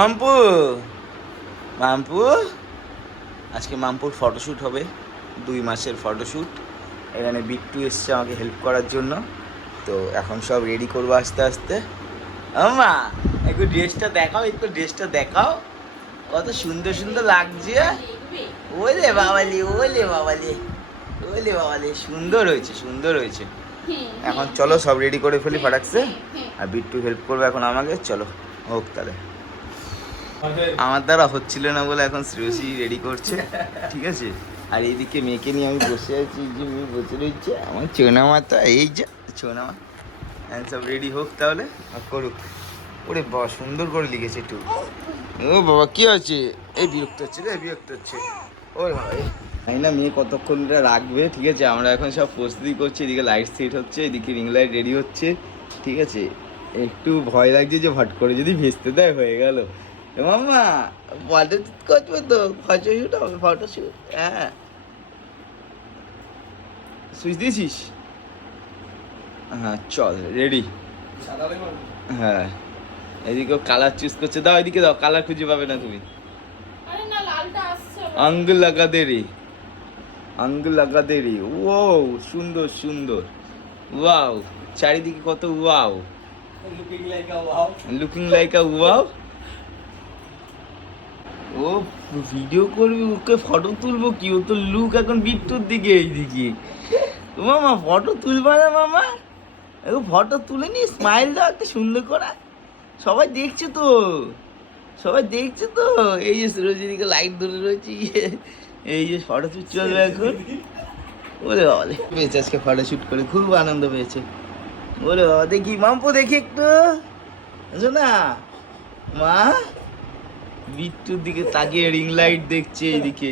মাম্পু মাম্পু আজকে মাম্পুর ফটোশ্যুট হবে, 2 মাসের ফটোশ্যুট। এখানে বিট্টু এসছে আমাকে হেল্প করার জন্য। তো এখন সব রেডি করবো আস্তে আস্তে। মা একটু ড্রেসটা দেখাও, একটু ড্রেসটা দেখাও, কত সুন্দর সুন্দর লাগছে। ওলে বাবালি, ওলে বাবালি, ওলে বাবালি, সুন্দর হয়েছে, সুন্দর হয়েছে। এখন চলো সব রেডি করে ফেলি ফাটাকছে। আর বিট্টু হেল্প করবে এখন আমাকে। চলো হোক তাহলে। আমার দ্বারা হচ্ছিল না বলে এখন শ্রেয়সী রেডি করছে, ঠিক আছে। আর এইদিকে মেয়েকে নিয়ে আমি বসে আছি, যে মেয়ে বসে রয়েছে আমার চোনা মাতা, এই যে চোনা মা। সব রেডি হোক তাহলে, আর করুক। ওরে বাবা সুন্দর করে লিখেছে একটু। ও বাবা কি হচ্ছে, এই বিরক্ত হচ্ছে রে, বিরক্ত হচ্ছে। ওরে বাবা জানি না মেয়ে কতক্ষণ রাখবে, ঠিক আছে। আমরা এখন সব প্রস্তুতি করছি, এদিকে লাইট সেট হচ্ছে, এদিকে রিং লাইট রেডি হচ্ছে, ঠিক আছে। একটু ভয় লাগছে যে হট করে যদি ভেস্তে দেয় হয়ে গেল। মাম্মা ফটো করবে তো, ফটোশ্যুট হবে, ফটোশ্যুট। হ্যাঁ সুইচ দিয়েছিস? হ্যাঁ চল রেডি। হ্যাঁ এদিকেও কালার চুজ করছে, দাও এদিকে দাও, কালার খুঁজে পাবে না তুমি। আঙ্গুল লাগা দেরি, আঙ্গুল লাগা দেরি। ও সুন্দর সুন্দর, ওয়াও চারিদিকে কত wow, looking like a wow. ও ভিডিও করবি, ওকে ফটো তুলবো কি, ও তো লুক এখন বিট্টুর দিকে, এইদিকে। মামা ফটো তুলবা না মামা, ও ফটো তুলে নি, স্মাইল দাও একটা সুন্দর করে, সবাই দেখছে তো, সবাই দেখছে তো। এই যে রোজিদিকে লাইট ধরে রয়েছে, এই যে ফটো শুট চলবে এখন। বলে বাবা পেয়েছে আজকে ফটো শুট করে, খুব আনন্দ পেয়েছে। বলে বাবা দেখি মাম্পু, দেখি একটু না মা, বিট্টুর দিকে তাকিয়ে রিং লাইট দেখছে এইদিকে।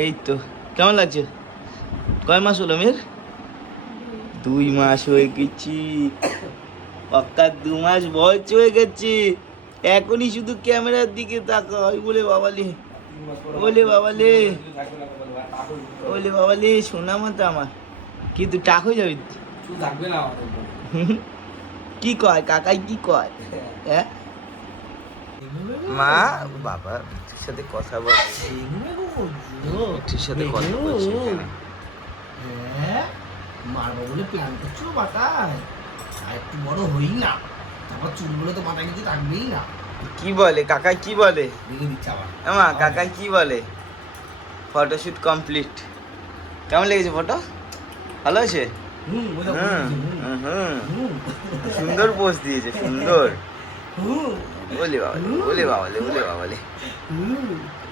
এই তো কেমন লাগছে? কয় মাস হলো মেয়ের? 2 মাস হয়ে গেছি, পাক্কা 2 মাস বয়স হয়ে গেছে। এখনই শুধু ক্যামেরার দিকে তাকাই। বলে বাবালে, বলে বাবালে, বলে বাবালে, শোনা মতো আমার কিন্তু টাক হয়ে যাবে। কি কয় কাকাই, কি কয়? হ্যাঁ মা বাবা বিট্টুর সাথে কথা বলছি, বিট্টুর সাথে কথা বলছি। হ্যাঁ মারবো বলে প্ল্যান করছো বাটায়, আর একটু বড় হই না, তারপর চুলগুলো তো মাথায় কিছু থাকবেই না। কি বলে কাকাই, কি বলে? দেখে দিচ্ছে আবার মা কাকাই কি বলে? Photoshoot complete. কেমন লেগেছে ফটো? ভালো আছে? সুন্দর পোজ দিয়েছে, সুন্দর। বলে বাবালে, বলে বাবালে, বলে বাবালে।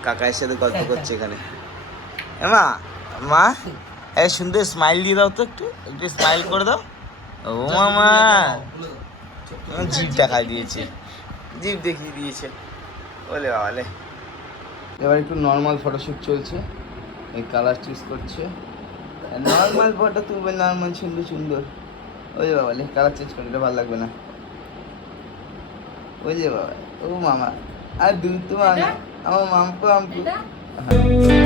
কাকার সাথে গল্প করছে এখানে। মা মা এই সুন্দর স্মাইল দিয়ে দাও তো, একটু একটু স্মাইল করে দাও। ও মামা জিভ দেখাই দিয়েছে, জিভ দেখিয়ে দিয়েছে। বলে বাবালে। এবার একটু নর্মাল ফটোশ্যুট চলছে, এই কালার চুজ করছে, নর্মাল ফটো তুলবে, নর্মাল সুন্দর সুন্দর। ওই যে বাবালে কালার চেঞ্জ করলে ভালো লাগবে না। ওই যে বাবা, ও মামা আর দুধ তো আমার মাম্পু মাম্পু। হ্যাঁ